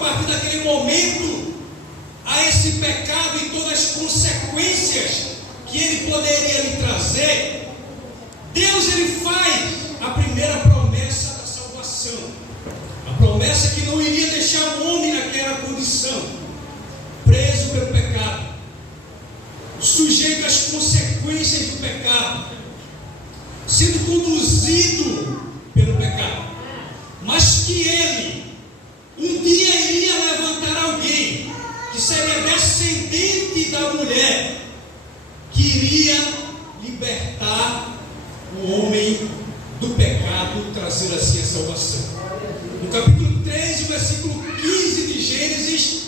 partir daquele momento, a esse pecado e todas as consequências que ele poderia lhe trazer, Deus ele faz a primeira promessa da salvação. A promessa que não iria deixar o homem naquela condição, preso pelo pecado, sujeito às consequências do pecado, sendo conduzido pelo pecado, mas que ele um dia iria levantar alguém que seria descendente da mulher, que iria libertar o homem do pecado, trazer assim a salvação. No capítulo 13, versículo 15 de Gênesis,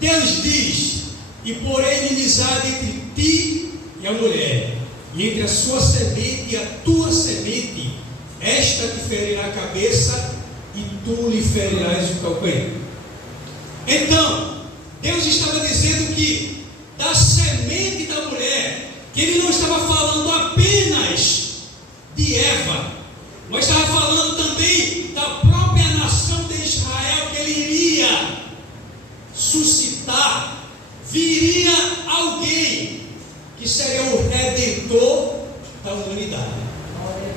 Deus diz: e porém inimizade entre ti e a mulher, e entre a sua semente e a tua semente, esta te ferirá a cabeça e tu lhe ferirás o calcanhar. Então, Deus estava dizendo que da semente da mulher, que ele não estava falando apenas de Eva, mas estava falando também da própria nação de Israel, que ele iria suscitar, viria alguém que seria o redentor da humanidade.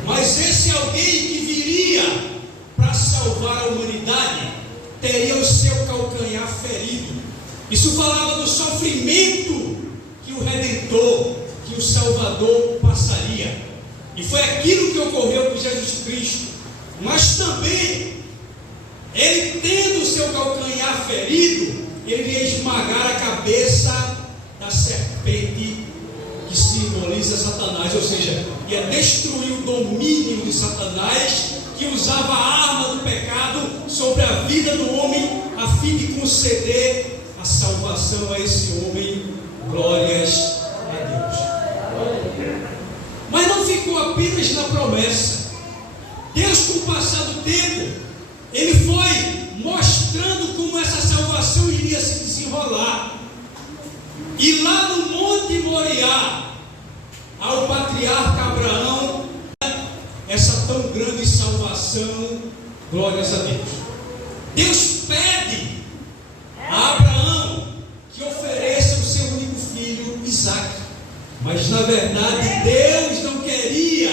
Mas esse alguém que viria para salvar a humanidade teria o seu calcanhar ferido. Isso falava do sofrimento que o Redentor, que o Salvador passaria. E foi aquilo que ocorreu com Jesus Cristo. Mas também, ele tendo o seu calcanhar ferido, ele ia esmagar a cabeça da serpente, que simboliza Satanás, ou seja, ia destruir o domínio de Satanás, que usava a arma do pecado sobre a vida do homem, a fim de conceder a salvação a esse homem. Glórias a Deus. Mas não ficou apenas na promessa. Deus, com o passar do tempo, ele foi mostrando como essa salvação iria se desenrolar. E lá no Monte Moriá, ao patriarca Abraão, essa tão grande salvação, glórias a Deus. Deus pede a Abraão que ofereça o seu único filho, Isaque. Mas na verdade Deus não queria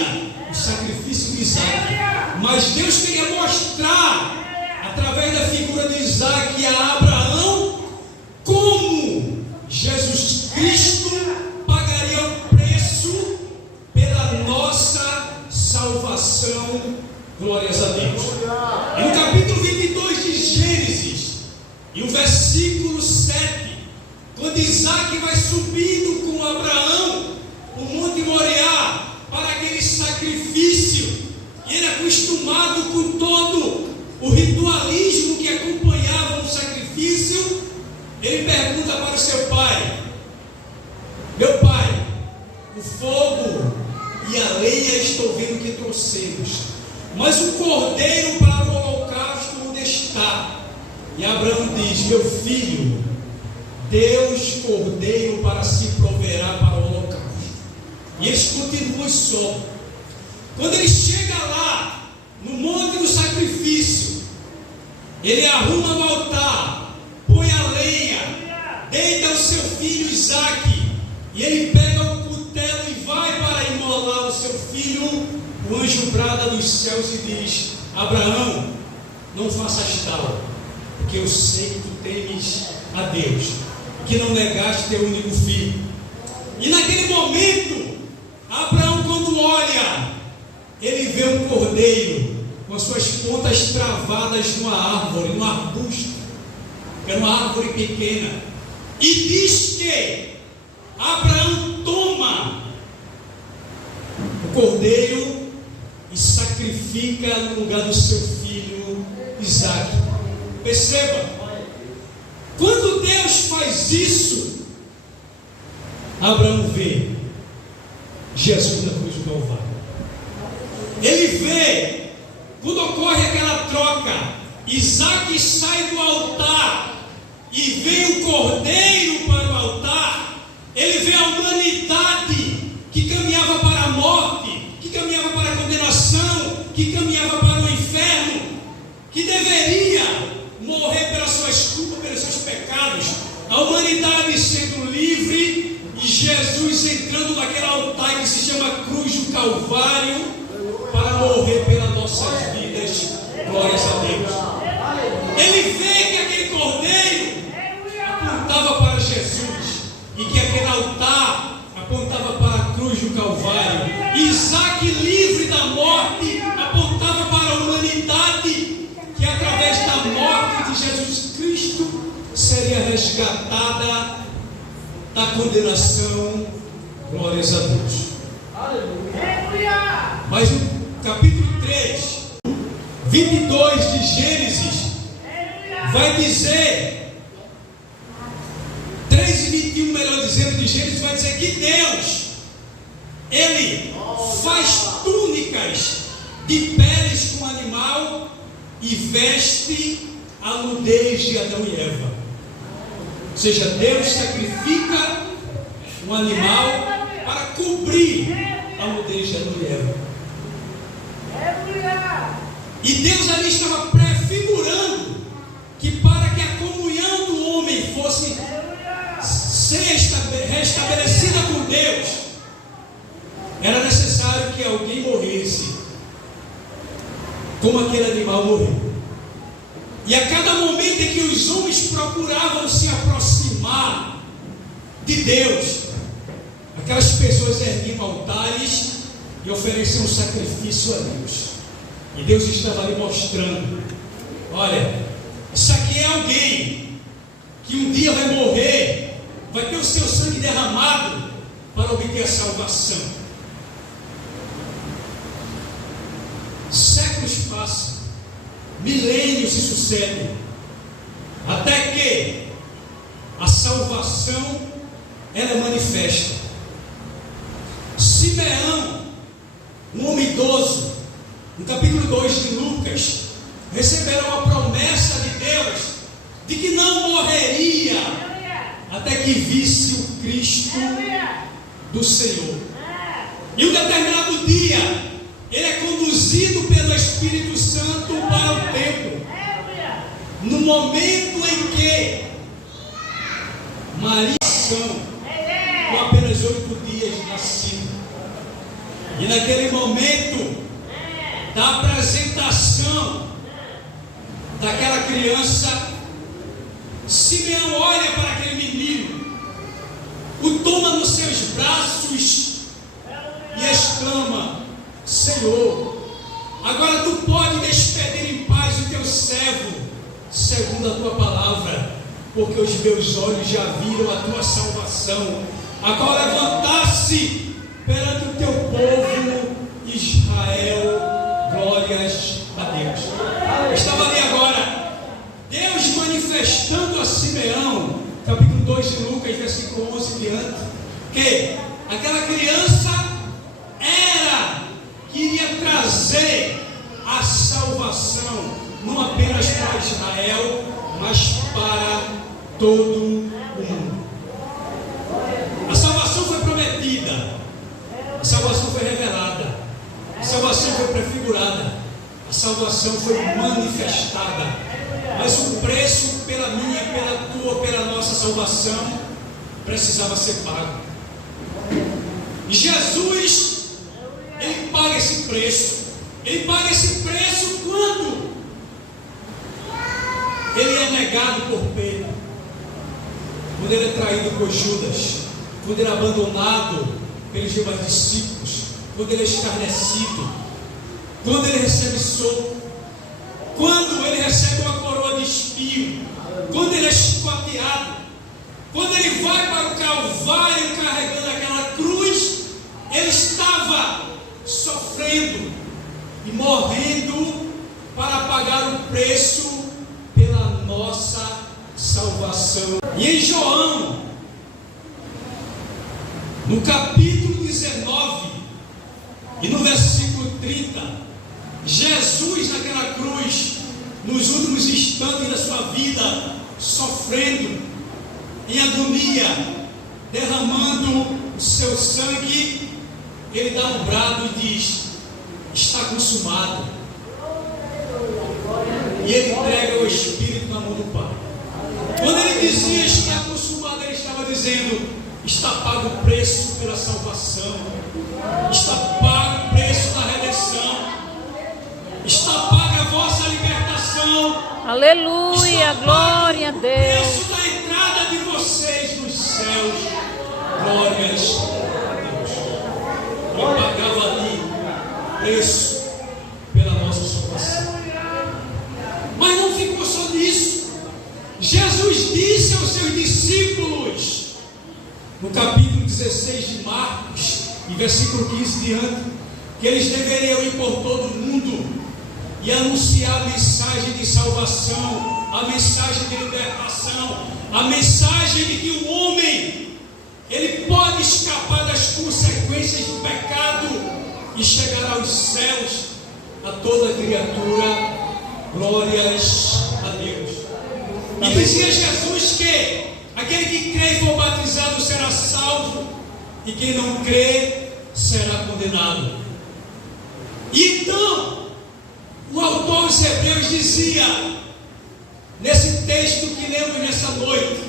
o sacrifício de Isaque, mas Deus queria mostrar, através da figura de Isaque, a Abraão como Jesus Cristo pagaria o preço pela nossa salvação. Glórias a Deus. E no capítulo 22 de Gênesis, e o versículo 7, quando Isaque vai subindo com Abraão o Monte Moriá para aquele sacrifício, e ele é acostumado com todo o ritualismo que acompanhava o sacrifício, ele pergunta para o seu pai: meu pai, o fogo e a lenha estou vendo que trouxemos, mas o cordeiro para o holocausto onde está? E Abraão diz: meu filho, Deus cordeiro para se proverá para o holocausto. E eles continuam só. Quando ele chega lá no monte do sacrifício, ele arruma o altar, põe a lenha, deita o seu filho Isaque, e ele pega o cutelo e vai para imolar o seu filho. O anjo brada dos céus e diz: Abraão, não faças tal, porque eu sei que tu temes a Deus, que não negaste teu único filho. E naquele momento, Abraão, quando olha, ele vê um cordeiro com as suas pontas travadas numa árvore, num arbusto, que era uma árvore pequena, e diz que Abraão toma o cordeiro e sacrifica no lugar do seu filho Isaque. Perceba, quando Deus faz isso, Abraão vê Jesus na cruz do Calvário. Ele vê, quando ocorre aquela troca, Isaque sai do altar e vem o cordeiro para o altar. Ele vê a humanidade que caminhava para a morte, que caminhava para a condenação, que caminhava para o inferno, que deveria morrer pelas suas culpas, anos, a humanidade sendo livre e Jesus entrando naquele altar que se chama Cruz do Calvário para morrer pelas nossas vidas. Glórias a Deus. Ele vê que aquele cordeiro apontava para Jesus e que aquele altar apontava para a cruz do Calvário. Isaac, livre da morte, apontava para a humanidade que através da morte de Jesus Cristo seria resgatada da condenação. Glórias a Deus. Mas no capítulo 3, 22 de Gênesis, vai dizer, 3:21, melhor dizendo, de Gênesis, vai dizer que Deus, Ele faz túnicas de peles com animal e veste a nudez de Adão e Eva. Ou seja, Deus sacrifica um animal para cobrir a nudez de Adão e Eva. E Deus ali estava prefigurando que para que a comunhão do homem fosse ser restabelecida com Deus, era necessário que alguém morresse, como aquele animal morreu. E a cada momento em que os homens procuravam se aproximar de Deus, aquelas pessoas erguiam altares e ofereciam um sacrifício a Deus. E Deus estava ali mostrando: olha, isso aqui é alguém que um dia vai morrer, vai ter o seu sangue derramado para obter a salvação. Séculos passam, milênios se sucedem, até que a salvação ela é manifesta. Simeão, um homem idoso, no capítulo 2 de Lucas, receberá uma promessa de Deus de que não morreria até que visse o Cristo do Senhor. E um determinado dia, ele é conduzido pelo Espírito Santo para o templo. No momento em que Maria, com apenas 8 dias de nascido, e naquele momento da apresentação daquela criança, Simeão olha para aquele menino, o toma nos seus braços e exclama: Senhor, agora tu pode despedir em paz o teu servo, segundo a tua palavra, porque os meus olhos já viram a tua salvação, agora levantar-se perante o teu povo Israel. Glórias a Deus. Estava ali agora Deus manifestando a Simeão, capítulo 2 de Lucas, versículo 11 diante, que aquela criança iria trazer a salvação, não apenas para Israel, mas para todo o mundo. A salvação foi prometida, a salvação foi revelada, a salvação foi prefigurada, a salvação foi manifestada, mas o preço pela minha, pela tua, pela nossa salvação precisava ser pago. E Jesus, Ele paga esse preço. Ele paga esse preço quando Ele é negado por Pedro, quando Ele é traído por Judas, quando Ele é abandonado pelos demais discípulos, quando Ele é escarnecido, quando Ele recebe soco, quando Ele recebe uma coroa de espinho, quando Ele é chicoteado, quando Ele vai para o Calvário carregando aquela cruz. Ele estava sofrendo e morrendo para pagar o preço pela nossa salvação. E em João, no capítulo 19 e no versículo 30, Jesus naquela cruz, nos últimos instantes da sua vida, sofrendo em agonia, derramando o seu sangue, Ele dá um brado e diz: está consumado. E Ele entrega o Espírito na mão do Pai. Quando Ele ele dizia estar consumado, ele estava dizendo: está pago o preço pela salvação, está pago o preço da redenção, está paga a vossa libertação. Aleluia, glória a Deus. O preço da entrada de vocês nos céus. Glórias a Deus. Ele pagava ali preço pela nossa salvação. Mas não ficou só nisso. Jesus disse aos seus discípulos, no capítulo 16 de Marcos, e versículo 15 diante, que eles deveriam ir por todo o mundo e anunciar a mensagem de salvação, a mensagem de libertação, a mensagem de que o homem, ele pode escapar das consequências do pecado e chegar aos céus. A toda criatura, glórias a Deus. E dizia Jesus que aquele que crê e for batizado será salvo, e quem não crê será condenado. E então, o autor aos Hebreus dizia, nesse texto que lemos nessa noite: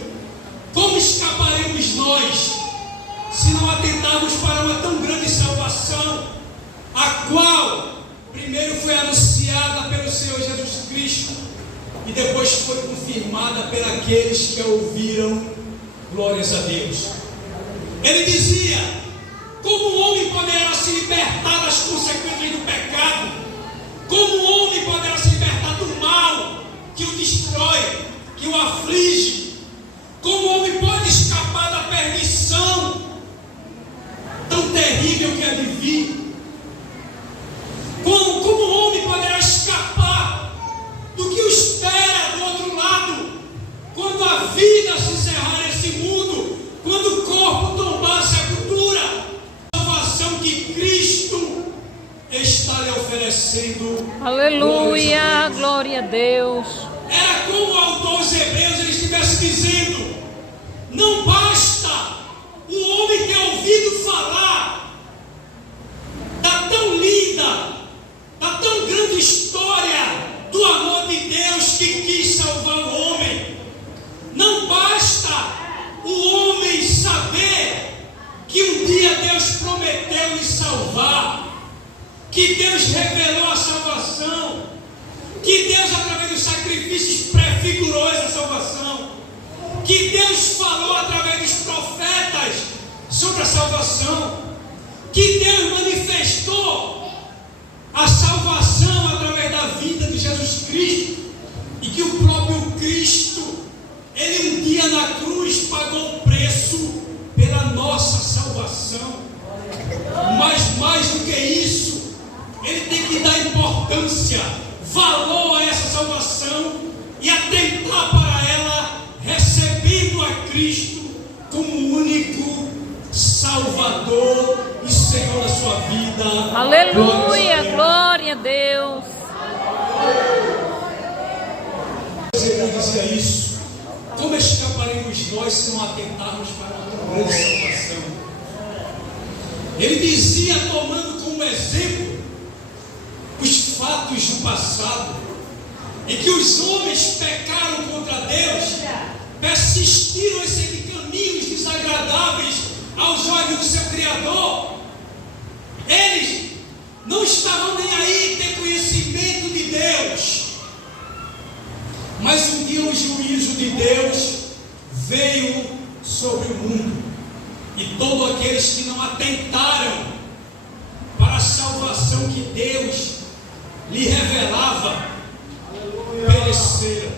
como escaparemos nós, se não atentarmos para uma tão grande salvação, a qual primeiro foi anunciada pelo Senhor Jesus Cristo, e depois foi confirmada pelos que a ouviram. Glórias a Deus. Ele dizia: como o homem poderá se libertar das consequências do pecado? Como o homem poderá se libertar do mal que o destrói, que o aflige? Como o homem pode escapar da perdição tão terrível que há de vir? Como o homem poderá escapar do que o espera do outro lado, quando a vida se encerrar nesse mundo, quando o corpo tombar a sepultura? A salvação que Cristo está lhe oferecendo. Aleluia, glória a Deus. Era como o autor dos Hebreus ele estivesse dizendo: não basta o homem ter ouvido falar da tão linda, da tão grande história do amor de Deus que quis salvar o homem. Não basta o homem saber que um dia Deus prometeu lhe salvar, que Deus revelou a salvação, que Deus, através dos sacrifícios, prefigurou essa salvação, que Deus falou através dos profetas sobre a salvação, que Deus manifestou a salvação através da vida de Jesus Cristo, e que o próprio Cristo, ele um dia na cruz pagou o preço pela nossa salvação. Mas mais do que isso, ele tem que dar importância, valor a essa salvação e atentar para ela, recebendo a Cristo como único Salvador e Senhor da sua vida. Aleluia, glória a Deus. Ele dizia isso: como escaparemos nós se não atentarmos para uma grande salvação? Ele dizia, tomando como exemplo os fatos do passado, em que os homens pecaram contra Deus, persistiram em seguir caminhos desagradáveis aos olhos do seu Criador. Eles não estavam nem aí em ter conhecimento de Deus. Mas um dia o juízo de Deus veio sobre o mundo, e todos aqueles que não atentaram para a salvação que Deus lhe revelava pereceram.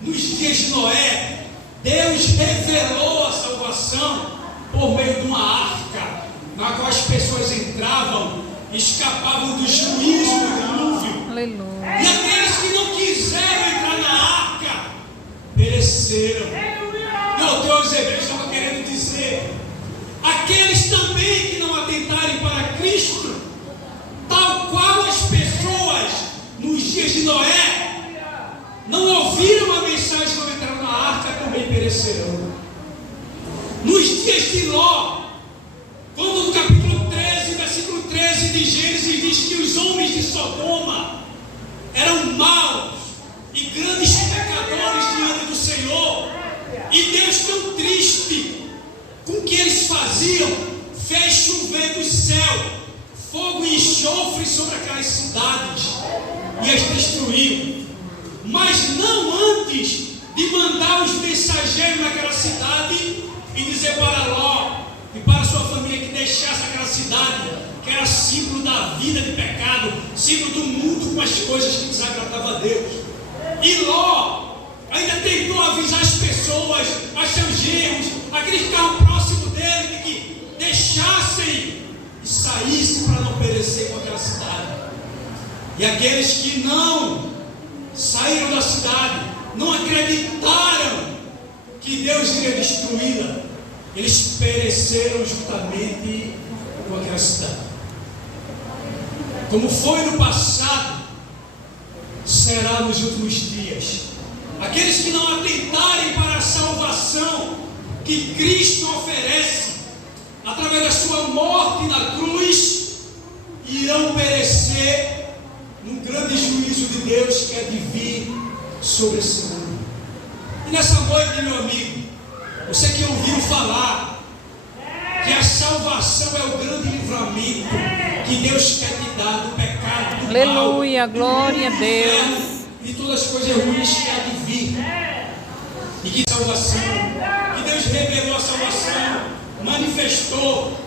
Nos dias de Noé, Deus revelou a salvação por meio de uma arca, na qual as pessoas entravam, escapavam do juízo do dilúvio. Aleluia. E aqueles que não quiseram entrar na arca pereceram. E o autor aos Hebreus estava querendo dizer: aqueles também que não atentarem para Cristo, tal qual as pessoas nos dias de Noé, não ouviram a mensagem, não entraram na arca, também perecerão. Nos dias de Ló, quando no capítulo 13, versículo 13 de Gênesis diz que os homens de Sodoma eram maus e grandes pecadores diante do Senhor, faziam? Fez chover do céu fogo e enxofre sobre aquelas cidades e as destruiu. Mas não antes de mandar os mensageiros naquela cidade e dizer para Ló e para sua família que deixasse aquela cidade, que era símbolo da vida de pecado, símbolo do mundo com as coisas que desagradavam a Deus. E Ló ainda tentou avisar as pessoas, a seus genros, aqueles que estavam próximos dele, de que deixassem e saíssem para não perecer com aquela cidade. E aqueles que não saíram da cidade, não acreditaram que Deus iria destruí-la, eles pereceram juntamente com aquela cidade. Como foi no passado, será nos últimos dias. Aqueles que não atentarem para a salvação que Cristo oferece através da sua morte na cruz, irão perecer no grande juízo de Deus que é de vir sobre esse mundo. E nessa noite, meu amigo, você que ouviu falar que a salvação é o grande livramento que Deus quer te dar do pecado, do Aleluia, mal, glória a do Deus. inferno e de todas as coisas ruins que há de vir. E que salvação, que Deus revelou a salvação, manifestou,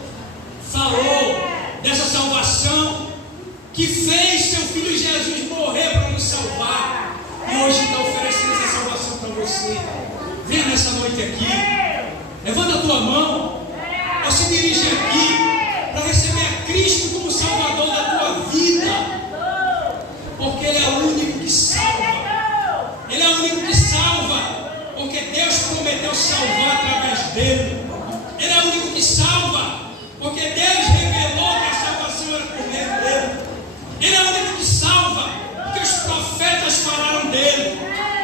falou dessa salvação, que fez seu filho Jesus morrer para nos salvar, e hoje está oferecendo essa salvação para você. Venha nessa noite aqui, levanta a tua mão, ou se dirige aqui para receber a Cristo como Salvador da tua vida, porque Ele é o único que salva. Ele é o único que salva, porque Deus prometeu salvar através dele. Ele é o único que salva, porque Deus revelou que a salvação era por meio dele. Ele é o único que salva, porque os profetas falaram dele.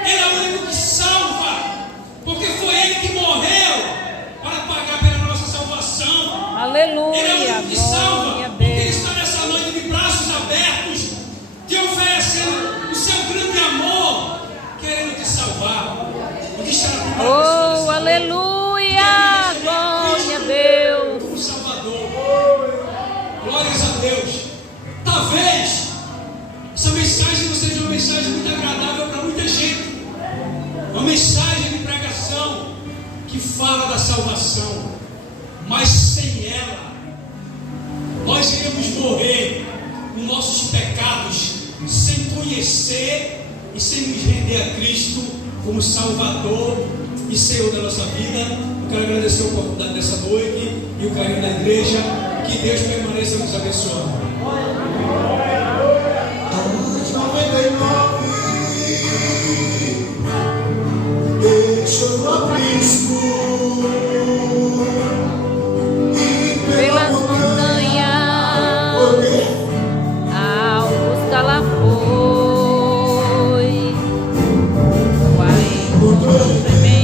Ele é o único que salva, porque foi Ele que morreu para pagar pela nossa salvação. Aleluia, Ele é o único que salva, glória a porque Ele Deus. está nessa noite de braços abertos, te oferecendo o seu grande amor, querendo te salvar. O que estará por Oh, aleluia, glória a Deus. como Salvador. Glórias a Deus. Talvez essa mensagem não seja uma mensagem muito agradável para muita gente. Uma mensagem de pregação que fala da salvação, mas sem ela nós iremos morrer com nossos pecados, sem conhecer e sem nos render a Cristo como Salvador e Senhor da nossa vida. Eu quero agradecer a oportunidade dessa noite e o carinho da igreja. Que Deus permaneça nos abençoando. Pelas montanhas, Augusta lá foi, vai tremendo.